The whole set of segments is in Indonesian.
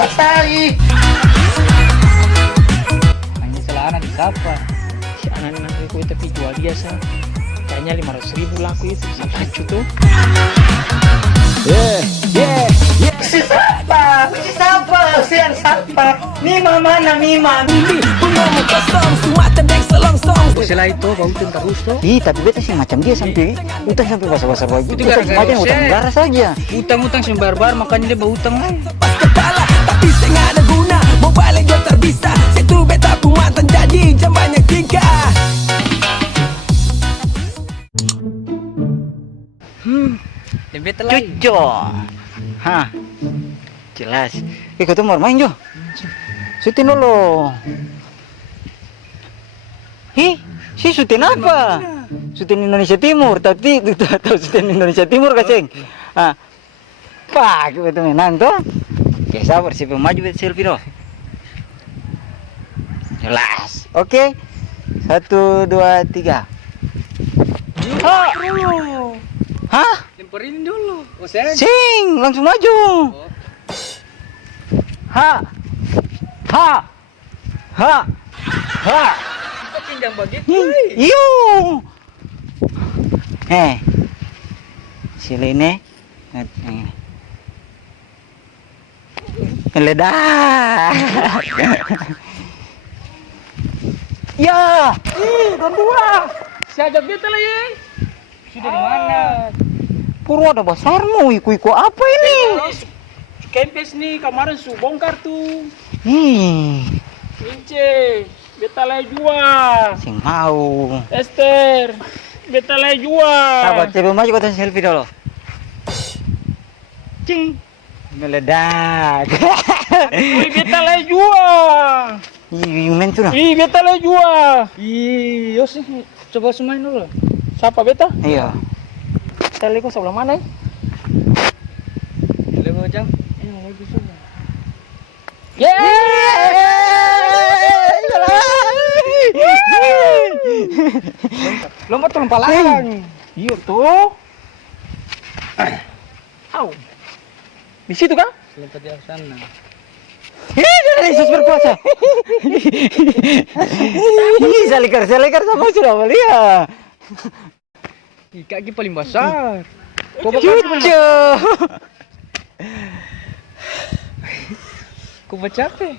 Pasari. Hanya celana di siapa? Si anak-anak itu tapi jual dia sah. Kayaknya 500.000 laku itu sampai tuh. Siapa? Mima mana Mima? Setelah itu bau terus tuh. Ih, tapi beta sih macam dia sampai utang sampai basah-basah begitu. Itu gara-gara Macam utang saya. darah saja. Utang-utang sembar-bar makanya dia bau utang lah. Kepala tapi saya nggak ada guna. Mau balik gue terbisa. Saya tuh beta aku mantan jadi jam banyak tingkah. Lebih telah. Cuco. Hah. Jelas. Kau tuh mau main Jo? Syuting dulu. Si syuting apa? Syuting Indonesia Timur, tapi tahu syuting Indonesia Timur kasing. Ah. Pak, betul menang tuh. Oke, sabar sih maju selfie dong. Jelas. Oke. 1 2 3. Hah? Lemparin dulu. Oh, saya. Sing, langsung maju. Ha. Ha. Ha. Ha. Kita pinjam begitu. Iyo. Sila ini. Meledak. Ya. Dan dua. Si ajak beta lah ya. Sudah di mana? Purwo ada besarmu, iku apa ini? Kempes nih kemarin su bongkar tuh. Ince, beta lagi jual. Sing mau. Esther, beta lagi jual. Sabar, coba maju kau selfie dulu. Cing. Meledak. Wih, beta lagi jual. Ih, men tuh. Ih, beta lagi jual. Ih, yo sih. Coba semain dulu. Siapa beta? Iya. Tele kok sebelah mana ya? Lebih jam. Lompat tuh lompat larang. Iya tuh. Au. Di situ kan? Lompat di sana. Jangan Yesus berkuasa. Salikar sama sudah melihat. Ih, kaki paling besar. Cucu. Kau capek.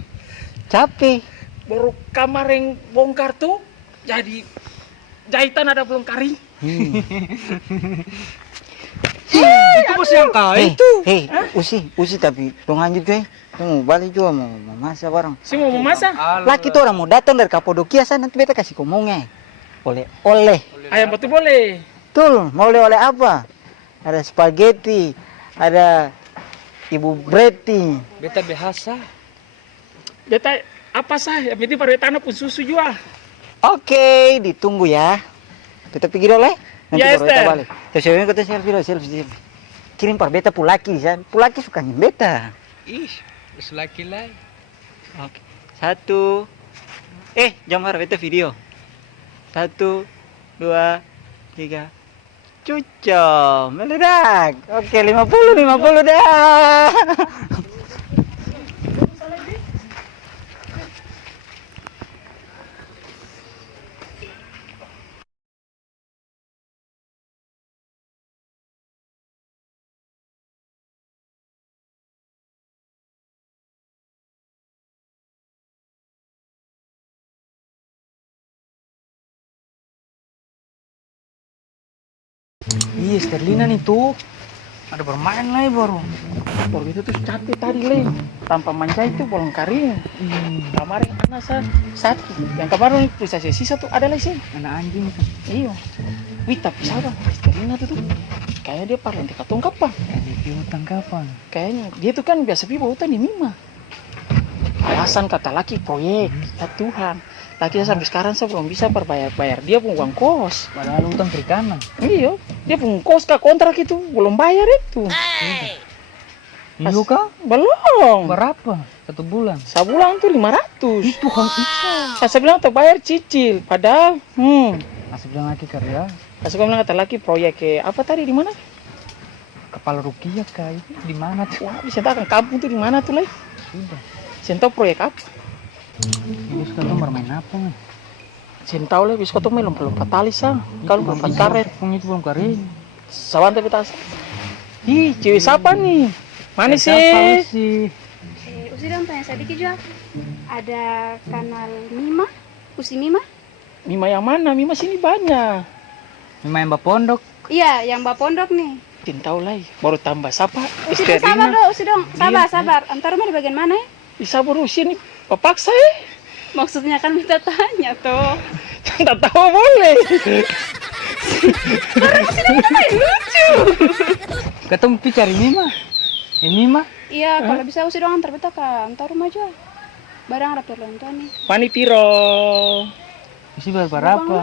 Capek. Baru kamar yang bongkar tuh jadi jahitan ada belum kering. Itu bos yang kau itu. Usi tapi dong lanjut deh. Tunggu balik juga mau masak bareng. Si mau memasak? Laki tuh orang mau datang dari Kapadokia sana nanti beta kasih ngomongnya. Oleh. Ayam betul boleh. Betul, mau oleh apa? Ada spaghetti, ada ibu Breti. Beta biasa. Beta apa sah? Yang penting pada tanah pun susu juga. Oke, ditunggu ya. Kita pergi dulu ya. Nanti Ya, baru beta Esther. balik. Terus saya kita selfie. Kirim par beta Pulaki, kan? Pulaki suka ngin beta. Ih, laki lah. Oke. 1. Jamar beta video. 1 2 3. Cuco, meledak. Oke, 50 dah. Iya, Sterlina nih tuh. Ada bermain lah baru. Baru itu tuh cantik tadi le. Tanpa manja itu bolong kering. Kemarin anak satu. Yang kemarin itu saya sisa tuh ada lagi sih. Anak anjing itu. Iya. Wih tapi sabar. Sterlina tuh kayaknya dia parlin dekat tongkap pak. Dia utang kapan? Kayaknya dia tuh kan biasa pi bawa utang di Mima. Alasan kata laki proyek. Ya Tuhan. Laki sampai sekarang saya belum bisa bayar dia pun uang kos. Padahal utang perikanan. Iya. Dia pun kos kah kontrak itu belum bayar itu. Iya kah? Belum. Berapa? 1 bulan. Sebulan tuh 500. Itu kan bisa. Saya bilang terbayar cicil. Padahal, Masih bilang lagi karya. saya bilang kata laki proyek apa tadi di mana? Kepala Rukiah kah itu di mana tuh? Wah, bisa tahu kan kampung tuh di mana tuh, Lay? sudah. Sen tahu proyek apa? Ini sekarang bermain apa nih? Sen tahu lah, bis kau tuh lompat tali sang. Kalau lompat karet. Pung itu belum kering. Sawan tapi tas. Ih, cewek siapa nih? Mana Siapa sih? sih? Usi dong tanya sedikit juga. Ada kanal Mima? Usi Mima? Mima yang mana? Mima sini banyak. Main pondok. Iya, yang Mbak Pondok nih. Sen tahu lah, baru tambah siapa? Usi dong sabar dong, Usi dong. Sabar. Antar rumah di bagian mana ya? Bisa berusia nih, papaksa ya? Maksudnya kan minta tanya tuh. Tak tahu boleh. Ketemu pi cari Mima. Mima. Iya, kalau bisa Usi dong antar beta ke antar rumah aja. Barang ada perlu tuan nih. Pani piro. Isi berapa?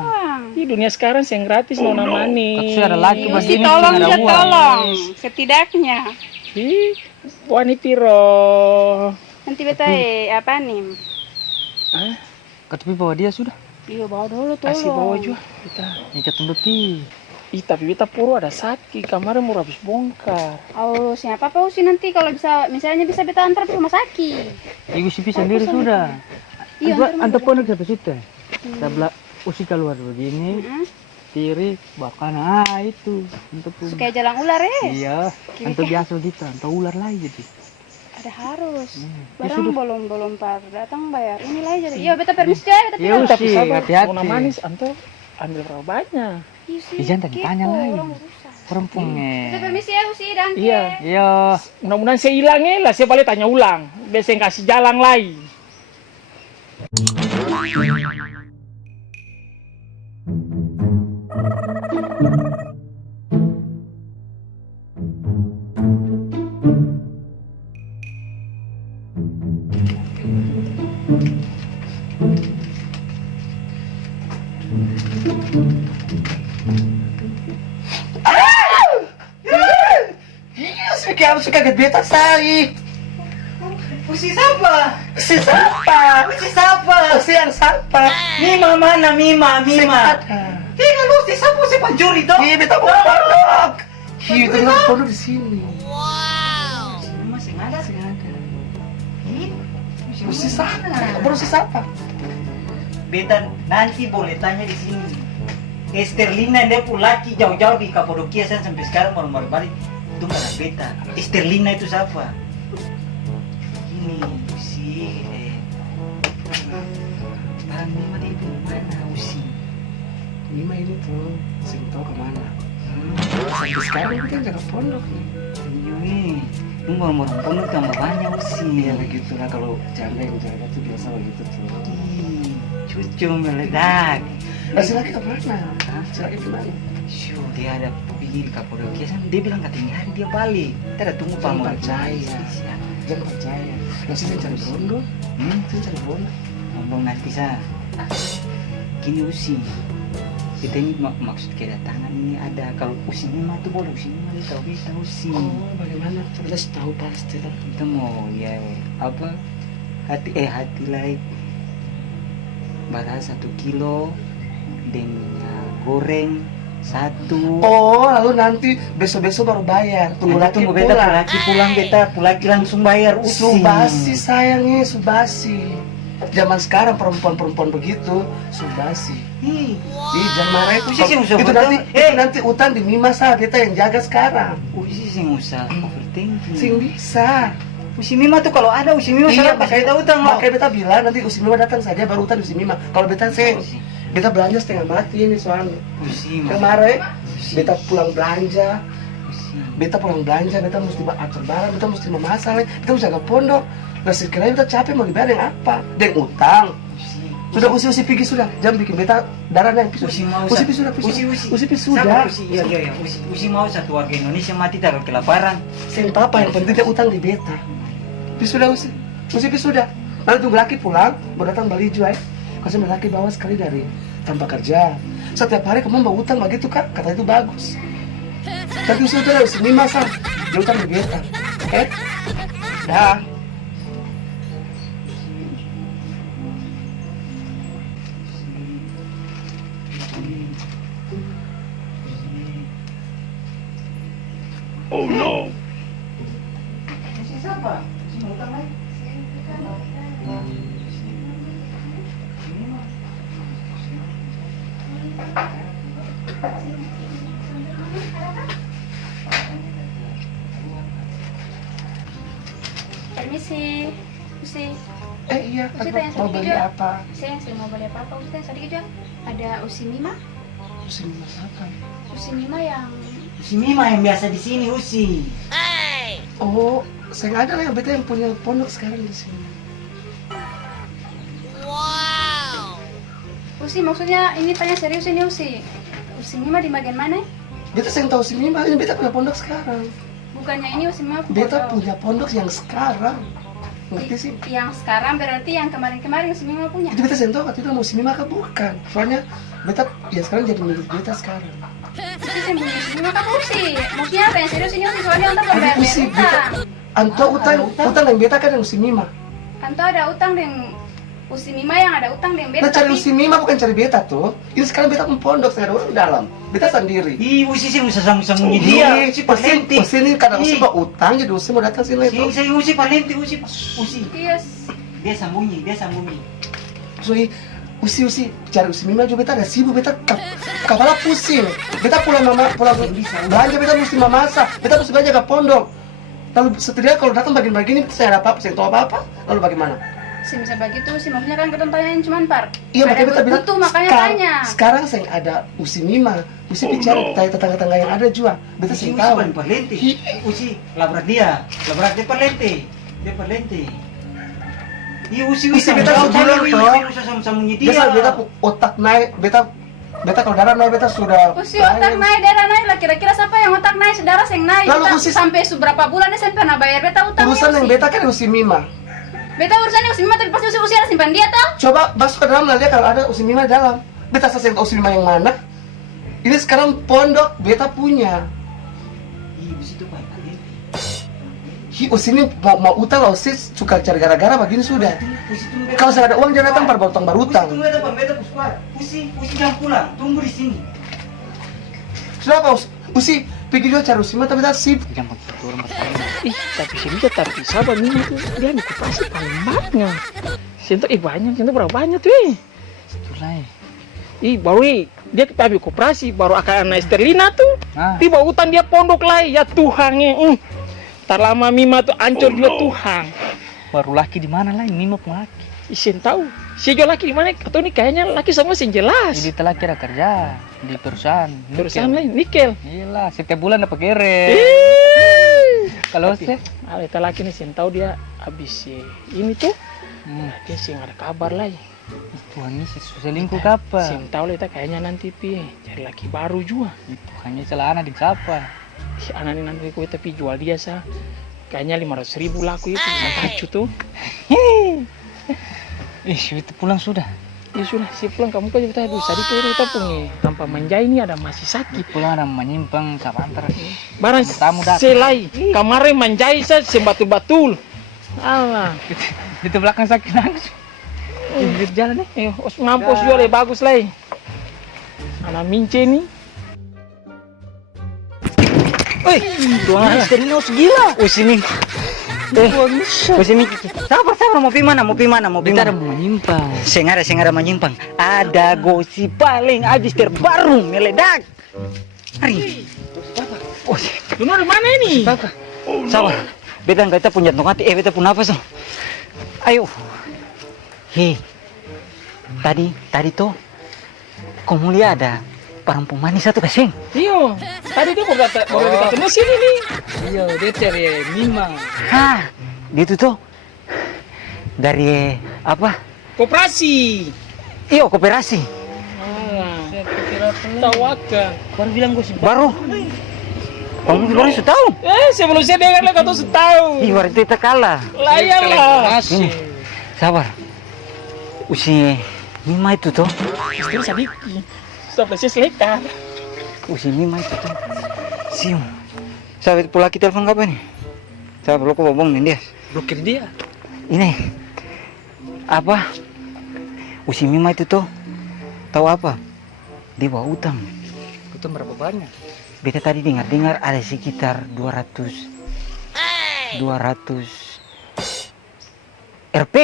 Di dunia sekarang yang gratis nona mani. Katsu ada laki Usi begini tolong ada dia uang. tolong. Setidaknya. Ih, wani piro. Nanti beta apa nih? Hah? Tapi bawa dia sudah. Iya, bawa dulu tolong. Kasih bawa juga kita. Ikat tunduk pi. Ih, tapi beta puru ada sakit, kamarnya mau habis bongkar. Oh, siapa apa Usi nanti kalau bisa, misalnya bisa beta antar ke rumah sakit. Ibu si pi sendiri sudah. Iya, Antar pondok sampai situ. Sebelah usi keluar begini. Kiri bahkan itu untuk Kayak jalan ular ya. iya untuk biasa gitu untuk ular lagi jadi Ada harus. Ya Barang belum par datang bayar. Ini lah jadi. Iya, beta permisi ya, beta ya permisi. Tapi usi sabar, hati-hati nona manis, anto ambil berapa banyak. Iya sih. jangan tanya lagi orang urusan. Beta perempuannya permisi ya, Usi dan Iya. iya Mudah-mudahan saya hilang ya lah, saya balik tanya ulang. Biasa yang kasih jalan lagi. Harus kaget beta sai. Usi siapa? Si siapa? Usi siapa? Si yang siapa? Mima mana? Mima. Tinggal usi siapa? Usi pencuri toh? Iya beta mau pondok. Iya beta mau pondok di sini. Masih ada. Si siapa? Baru si siapa? Beta nanti boleh tanya di sini. Esterlina dia pun laki jauh-jauh di Kapadokia sampai sekarang baru balik. Itu mana beta? Esterlina itu siapa? Ini Usi. Bang Mima itu mana Usi? Mima ini tuh sing tahu kemana. Sampai sekarang kita jaga pondok nih. Iya, lu mau pondok tambah banyak Usi. Iya begitu lah kalau janda yang jaga tuh biasa begitu tuh. Ih, cucu meledak. Nah, si laki kemana? Si laki kemana? Syuh, dia ada pergi di Kapadokia dia bilang katanya hari dia balik. Kita ada tunggu Jangan paman. percaya. Jangan percaya. Nah, sini cari pondok. Sini cari pondok. Ngomong nanti sa. Gini Usi. Kita ini maksud kedatangan ini ada kalau Usi Mima tuh boleh Usi Mima dia tahu kita Usi. Oh, bagaimana? Kita tahu pasti lah. Kita mau ya apa hati lah baras 1 kilo dengan goreng 1. Oh, lalu nanti besok-besok baru bayar. Tunggu lagi Tunggu beta pulang. pulang beta lagi langsung bayar Usi. Subasi sayangnya, subasi. Zaman sekarang perempuan-perempuan begitu, subasi. Ih, Jangan marah itu. Usi sih usah Itu utang. nanti utang di Mima sah, kita yang jaga sekarang. Usi sing usah overthinking. Sing bisa. Usi Mima tuh kalau ada Usi Mima Iya, salah pas beta utang loh. makanya beta bilang nanti Usi Mima datang saja baru utang Usi Mima. Kalau beta beta belanja setengah mati ini soalnya. Usi Mima. Kemarin beta pulang belanja, Usi. beta mesti atur barang, beta mesti memasak, beta mesti jaga pondok. Nah sekiranya beta capek mau dibayar yang apa? Dengan utang. Sudah usi pergi sudah, jangan bikin beta darahnya yang pisu. Usi mau Usi sudah, Usi sudah. Sabar, Usi, iya. Usi mau satu warga Indonesia mati tak kelaparan. Sen papa yang penting dia utang di beta. Sudah Usi sudah. Nanti tunggu laki pulang, baru datang balik jual. Kasih laki bawa sekali dari tanpa kerja. Setiap hari kamu bawa utang begitu kak, kata itu bagus. Tapi sudah Usi Mima sah, dia utang di beta. Dah. Oh no. Usi siapa? Usi mau utang lagi? Permisi, Usi. Iya, Usi aku tanya mau sedikit beli juga. apa? Saya mau beli apa? Usi tanya sedikit juga. Ada Usi Mima? Usi Mima apa? Usi Mima yang Si Mima yang biasa di sini Usi. Oh, saya nggak ada lah yang beta yang punya pondok sekarang di sini. Usi maksudnya ini tanya serius ini Usi. Usi Mima di bagian mana? Beta saya tahu Usi Mima, ini beta punya pondok sekarang. Bukannya ini Usi Mima Beta pondok. punya pondok yang sekarang. Ngerti sih? Yang sekarang berarti yang kemarin-kemarin Usi Mima punya. Itu beta saya tahu waktu itu mau Usi Mima kan bukan. Soalnya beta ya sekarang jadi milik beta sekarang. Usi yang punya Usi Mima kamu Usi. Maksudnya apa yang serius ini Usi soalnya untuk Ada bayar Usi beta. utang. Anto utang yang beta kan yang Usi Mima. Kanto ada utang dengan Usi Mima yang ada utang dengan beta. Nah cari tapi- Usi Mima bukan cari beta tuh. Ini sekarang beta punya pondok, saya ada orang dalam. Beta sendiri. Ih, Usi sih bisa sambung-sambungin dia. Usi palenti. Usi ini karena Usi mau utang jadi Usi mau datang sini. Saya Usi palenti, Usi. Iya. Dia sambungi. So, Usi cari Usi Mima juga beta ada sibuk beta kepala pusing. Beta pulang belanja beta mesti memasak. Beta mesti belanja ke pondok. Lalu setidaknya kalau datang bagian-bagian ini saya ada apa-apa, saya tahu apa-apa. Lalu bagaimana? Sih bisa begitu sih, maksudnya kan kita tanyain cuman par. Iya ada makanya beta bilang butuh makanya tanya. sekarang saya ada Usi Mima. Usi bicara tanya tetangga-tetangga yang ada juga. Beta Usi saya tahu. bukan palenti. Usi labrak dia palenti. Dia palenti. Iya Usi Beta sudah bilang toh. sambungi dia. Biasa beta otak naik, beta kalau darah naik beta sudah. Usi otak naik, darah naik lah. Kira-kira siapa yang otak naik, saudara yang naik? Lalu Kita Usi- sampai seberapa bulan dia sampai pernah bayar beta utangnya Urusan yang Usi. beta kan Usi Mima. Beta urusannya Usi Mima tapi pasti Usi ada simpan dia toh. Coba masuk ke dalam lah lihat kalau ada Usi Mima di dalam. Beta selesai tahu Usi Mima yang mana. Ini sekarang pondok beta punya. Iya Usi itu palenti. Usi ini mau utang lah Usi suka cari gara-gara begini sudah. Kalau saya ada uang jangan datang pada utang baru utang. Usi tunggu ada beta puskuat. Usi jangan pulang, tunggu di sini. Sudah apa Usi pergi juga cari Usi Mima tapi tak sip. Jangan begitu orang bertanya. Ih, tapi Sinta tapi sabar Mima tuh dia di koperasi paling banyak. Sinta banyak, Sinta berapa banyak tuh? Itulah. Ih, baru dia kita ambil koperasi, baru akan naik sterlina tuh. Tiba hutan dia pondok lah, ya Tuhan ya. Tak lama Mima tuh ancur juga Tuhan. Baru laki di mana lah? Mima pun laki. Isin tahu. Si jual laki di mana? Atau nih kayaknya laki semua sih jelas. Jadi telah kira kerja di perusahaan. Perusahaan lain nikel. Iyalah, setiap bulan dapat kere. Kalau saya, Kita laki nih sin tahu dia habis ini tuh. Dia sih nggak ada kabar lah. Tuhan ini selingkuh kapan? Sin tahu lah kita kayaknya nanti cari laki baru juga. Itu hanya celana di siapa? Si anak ini nanti kue tapi jual dia sah. Kayaknya 500.000 laku itu lucu tuh. Itu pulang sudah. Ya sudah, si pulang kamu kan kita aduh tadi tuh kita punya tanpa manja ini ada masih sakit. Pulang ada menyimpang kapantar. Barang Tamu datang. selai kemarin manjai saya sebatul-batul. Alah, Itu belakang sakit langsung. Di jalan nih. ngampus jual bagus lah. Anak mince nih. Woi, tuang istrinya gila. Sini. Sini. Sabar, mau pi mana? Kita ada menyimpang. Sengara menyimpang. Ada gosip paling abis terbaru meledak. Hari. Lu dari mana ini? Sabar. Beta kita punya jantung hati. Beta pun apa so? Ayo. Hei. Tadi tuh kamu lihat ada perempuan manis satu kasing. Iyo, tadi dia baru ketemu sini nih. Iya, dia cari Mima. Hah, dia tuh dari apa? Koperasi. Iya, koperasi. Tawakan. Baru bilang gue sih. Baru. Kamu baru sudah tahu? Sebelum saya dengar lah kau tuh tahu. Iya, berarti kita kalah. Layalah. Ini, sabar. Usi Mima itu tuh. Istri Sadiki. Sampai saya selekar. Usi Mima itu tuh. Sium. Sahabat pula kita telepon kapan nih? Sahabat lo kok bobong nih dia. Blokir dia. Ini apa? Usi Mima itu tuh tahu apa? Dia bawa utang. Utang berapa banyak? Beta tadi dengar ada sekitar 200 RP.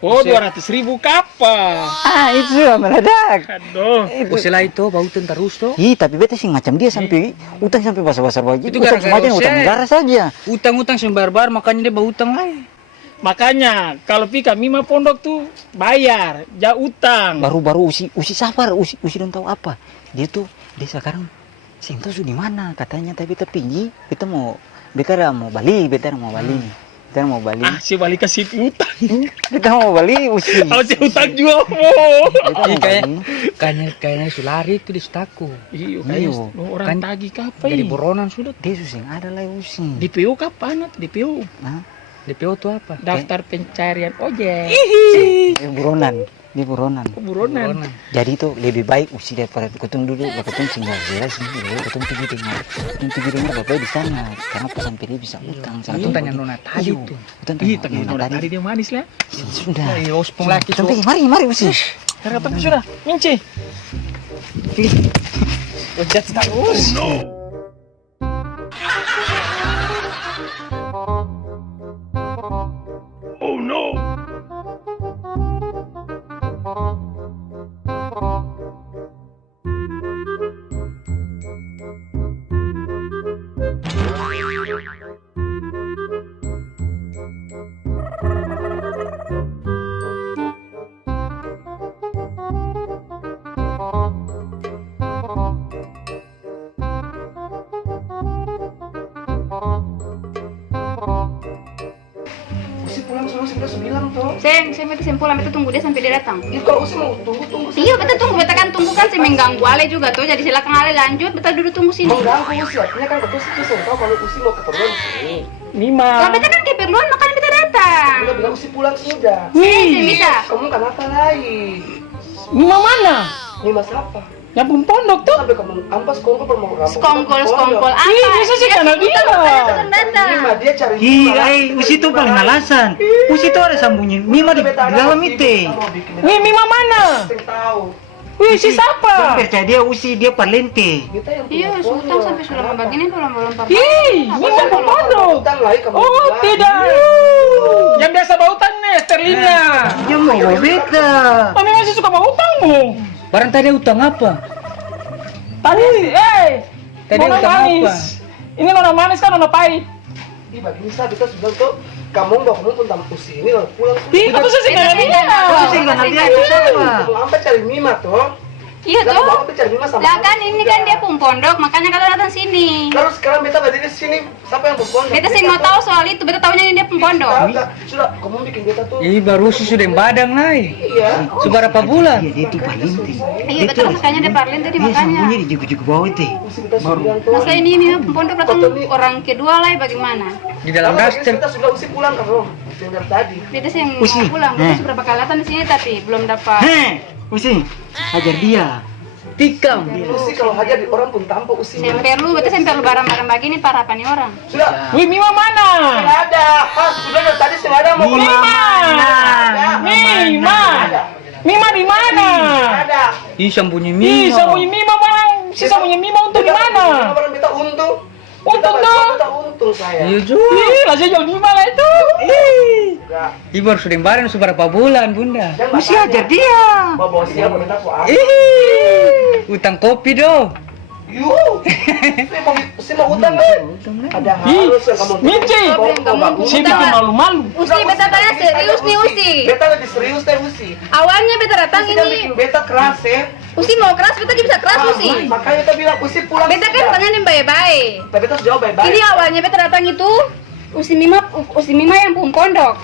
Oh, 200.000 kapal. Ah, itu sudah meledak. Aduh. Usilah itu bautan terus tuh. Ih, tapi beta sih macam dia sampai utang sampai basar-basar begitu. Itu Utang gara-gara semacam utang Ose. negara saja. Utang-utang sembar-bar makanya dia bautang lagi. Makanya kalau pika Mima pondok tuh bayar, utang. Baru-baru usi sabar, usi don't tahu apa. Dia sekarang sing tahu di mana katanya, tapi pergi. Beta mau Bali. Beta mau Bali. Ah, si balik kasih utang. Beta mau Bali usi. Kalau si utang juga mau. Beta mau Bali. Kayaknya Sulari itu di Staku. Iya, Iyo. kayak orang Kan tagih kapan? Dari buronan sudah. Dia susing ada lah usi. DPO kapan? DPO. Hah? DPO itu apa? Daftar pencarian ojek. Di buronan. Buronan. Jadi itu lebih baik usi daripada ketemu dulu, ketemu singgah jelas ini, ketemu pergi dengar bapak di sana, karena pas sampai dia bisa utang. Itu tanya Nona tadi Iyo, tuh. utang Ih, tanya tadi nona tadi. dia manis lah. Sudah. Ayo, sepung laki Sampai mari usi. Karena tapi sudah, minci. Ojek terus. Usi pulang suruh sudah bilang tuh. Saya minta pulang, beta tunggu dia sampai dia datang. Itu kalau Usi mau tunggu. Iya, beta tunggu, beta kan tunggu kan saya mengganggu Ale juga tuh, jadi silakan Ale lanjut, beta duduk tunggu sini. Mengganggu Usi, artinya kan betul sih saya tahu kalau Usi mau keperluan sini. Mima. Lah beta kan keperluan, makanya beta datang. Udah bilang Usi pulang sudah. Saya bisa. Kamu kenapa lagi? Mima mana? Ini mas apa? Yang pun pondok tuh. Sampai kamu ampas kongkol mau rampok. Skongkol apa? Ih, bisa sih karena dia. Jangan datang. Mima dia cari Ih, usi itu paling alasan. Usi itu ada sambungnya. Mima di dalam itu. Wih, Mima mana? Tahu. Wih, si siapa? Percaya dia usi dia parlente. Kita yang Iya, sultan sampai sudah begini belum pernah. Ih, Mima pun pondok. utang lagi kamu. Oh, tidak. Yang biasa bautan nih, Sterlina. Dia mau bawa beta. Mami masih suka bawa utangmu. Barang tadi utang apa? Tadi, Tadi nona utang manis. apa? Ini nona manis kan nona pahit. Ih, begini saya kita sudah tuh kamu bawa kamu pun tamu Usi ini lalu pulang. Ih, kamu sih karena dia. Usi nggak nanti itu siapa? Kamu sampai cari Mima tuh. Iya Lalu tuh. bawa cari Mima sama. Lah kan ini kan dia pun pondok, makanya kalau datang sini. Lalu sekarang beta berdiri di sini. Siapa yang berpondok? Beta sih mau tahu soal itu, beta tahunya ini dia pun pondok. Sudah, kamu bikin beta tuh. Ih, baru sih sudah yang badang nai. Iya. Sudah berapa bulan? Dia itu parlente. Iya betul, makanya dia parlin tadi Dia makanya. sambungnya di juku-juku bawah itu. Usi kita sembilan tuh. Masa ini memang pun pondok datang orang kedua lah bagaimana? Di dalam Lalu daster. kita sudah Usi pulang kan Rom? Yang dari tadi. Beta sih yang Usi. mau pulang, beta sudah berapa kali datang di sini tapi belum dapat. Usi, ajar dia. Tikam. Usi kalau hajar di orang pun tampak Usi. Semper lu, beta semper lu barang-barang begini para apa nih orang? Sudah. Wih, Mima mana? Nggak ada. Sudah dari tadi sengaja mau Mima. Mima. Mima di mana? Ada. Ih, sambunyi Ih, Mima. sambunyi Mima bang. Si sambunyi Mima untuk di mana? Orang minta untung. Untung dong. Minta untung saya. Iya juga. Ih, lah saya jual Mima lah itu. Ih. Enggak. Ih, baru sudah yang badang sudah berapa bulan, Bunda? Usi ajar dia. Bawa siapa minta apa? Ih, utang kopi dong. Yuk. Saya mau utang kan? Ada harus yang kamu. Minci. Si bikin malu-malu. Usi, beta tanya serius nih Usi. Beta lebih serius deh Usi. Awalnya beta datang Usi kan ini, bikin beta keras ya. Usi mau keras, beta juga bisa keras Usi. Makanya beta bilang Usi pulang. Beta kan sudah. pengen yang baik-baik. Tapi beta jauh baik-baik. Ini awalnya beta datang itu Usi Mima yang pun pondok.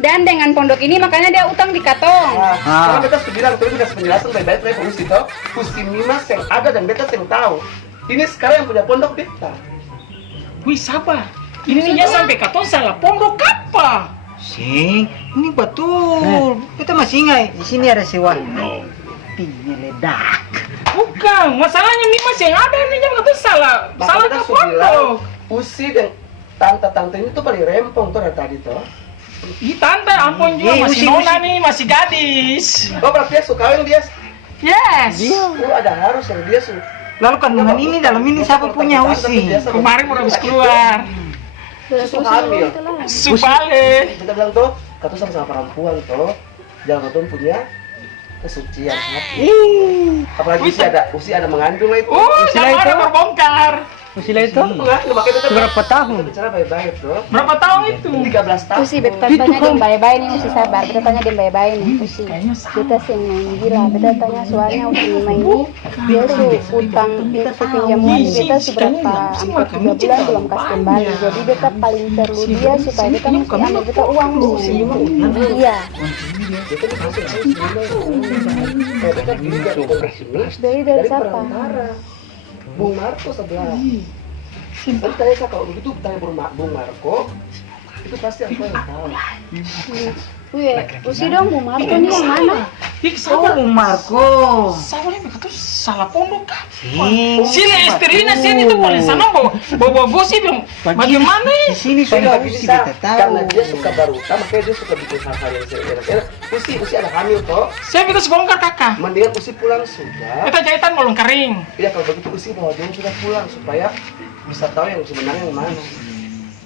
Dan dengan pondok ini makanya dia utang di katong. Nah, karena beta sudah bilang, tapi dikasih penjelasan baik-baik dari Usi toh. Usi Mima yang ada dan beta yang tahu. Ini sekarang yang punya pondok beta. Wih, sabar. Ini nih sampai katon salah pondok apa? Sing, ini betul. Kita masih ingat di sini ada sewa. Pinya ledak. Bukan, masalahnya Mima yang ada ini yang katon salah Maka beta ke sudah bilang, pondok. Usi dan tante-tante ini tuh paling rempong tuh dari tadi tuh. Ih, tante, ampun juga masih Usi, nona Usi. nih, masih gadis. Oh, berarti dia suka yang dia. Yes. Oh, ada harus yang dia suka. Lalu kandungan ini dalam ini siapa punya Usi? Kemarin baru habis keluar. Susu hamil. Subale. Kita bilang tuh, kata sama perempuan toh, jangan kau punya kesucian hati. Apalagi usia ada mengandung lah itu. Jangan ada berbongkar. Usila itu Enggak, makanya beta berapa tahun? bicara baik-baik tuh. Berapa tahun itu? 13 tahun. Usi beta tanya dia baik-baik nih, usi sabar. Beta tanya dia baik-baik nih, usi. Kayaknya sama. Beta sing main gila. Beta tanya soalnya usi Mima ini dia su utang pinjaman di beta seberapa hampir 3 bulan belum kasih kembali. Jadi beta paling perlu dia supaya beta mesti ambil beta uang dulu. Iya. Dari siapa? Bung Marco sebelah. Nanti tanya saya kalau begitu tanya Bung Marco, itu pasti aku yang tahu. Wih, usi dong Bu Marco nih yang mana? Ih, sabar. Oh, Marco. Sabar ya, begitu salah pondok kah? Sini. Sini istrinya sini tuh paling sana bawa gosip yang bagaimana Di sini sudah usi beta tahu. Karena dia suka baruta, makanya dia suka bikin hal-hal yang sering-sering. Usi ada hamil toh. Saya bisa sebongkar kakak. Mendingan Usi pulang sudah. Kita jahitan belum kering. Iya kalau begitu Usi bawa dia sudah pulang supaya bisa tahu yang sebenarnya yang mana.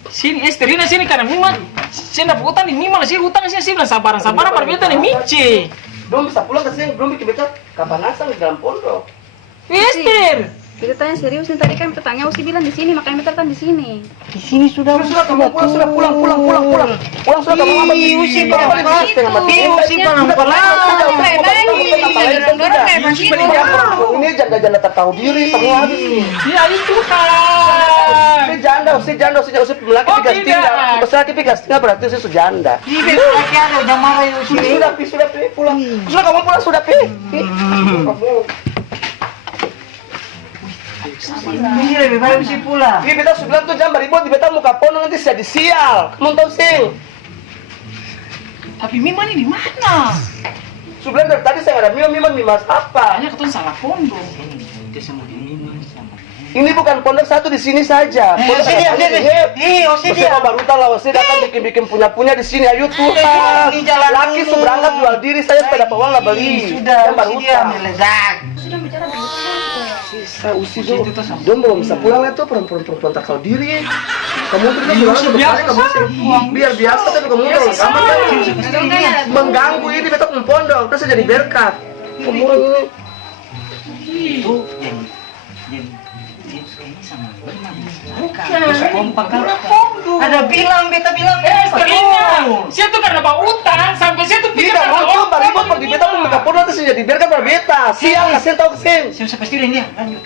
Sini istrinya sini karena Mima. Saya dapat utang di Mima lah sih utang sih bilang sabaran perbedaan nih Mici. Belum bisa pulang ke sini, belum bikin beta kapanasan di dalam pondok. Mister. Kita tanya serius nih tadi kan petanya usi bilang di sini, makanya beta datang di sini. Di sini sudah Sudah kamu pulang, sudah pulang. Pulang sudah kamu ambil. Usi Berapa bang. lagi setengah mati? Usi bang. Ini janda-janda tak tahu diri, semua habis nih. Ya itu kan. Si janda, usi laki Oh, pikas tinggal. tidak. Pas laki pikas tinggal berarti usi su janda. Di beta lagi ada yang marah ya Usi. Sudah pi pulang. Sudah kamu pulang sudah pi. Kamu. Ini lebih baik Usi pulang. Ini beta sudah bilang tuh jam ribut di beta muka pondok nanti jadi sial. Kamu tahu sih? Tapi Mima nih di mana? Sudah dari tadi saya ada Mima apa? Kayaknya ketemu salah pondok. Dia sama di Mima sama. Ini bukan pondok satu di sini saja. Pondok Usi dia, ada Usi Usi dia. baru tahu lah, Usi datang bikin punya di sini. Ayo Tuhan. Ini jalan Laki dulu. seberangkat jual diri saya sepeda uang lah beli. Sudah, Yang baru Usi dia utang. meledak. Usi dong belum bisa pulang itu perempuan tak tahu diri. Kamu tuh kan bilang biasa kamu biar biasa tapi kamu udah sama kan mengganggu ini betok pondok terus jadi berkat. Kamu ini Itu yang James kayaknya sama Mima. Bukan. Kompak kan. Ada bilang beta bilang. Istrinya. Saya tuh karena bawa utang sampai saya tuh pikir tidak karena mau utang. ribut pergi beta mau muka pondok terus jadi berkat pada beta. Siang kasih tahu kesin. Saya pasti dia lanjut.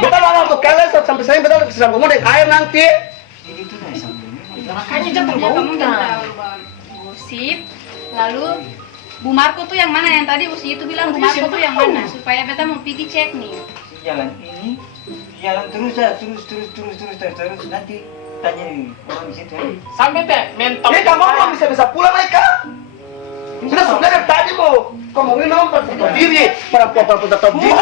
Beta langsung untuk kalian sampai saya beta sedang kamu dengan air nanti. Ini tuh dari sama Mima. Makanya jatuh bawa Kamu utang. minta gosip, lalu Bu Marco tuh yang mana yang tadi usi itu bilang Bu Marco tuh yang mana supaya beta mau pergi cek nih. Jalan ini, jalan terus ya, terus nanti tanya orang di situ. Sampai teh mentok. Ini kamu belum bisa pulang Eka. Sudah dari tadi mau kamu ini memang tak tahu diri perempuan tak tahu diri.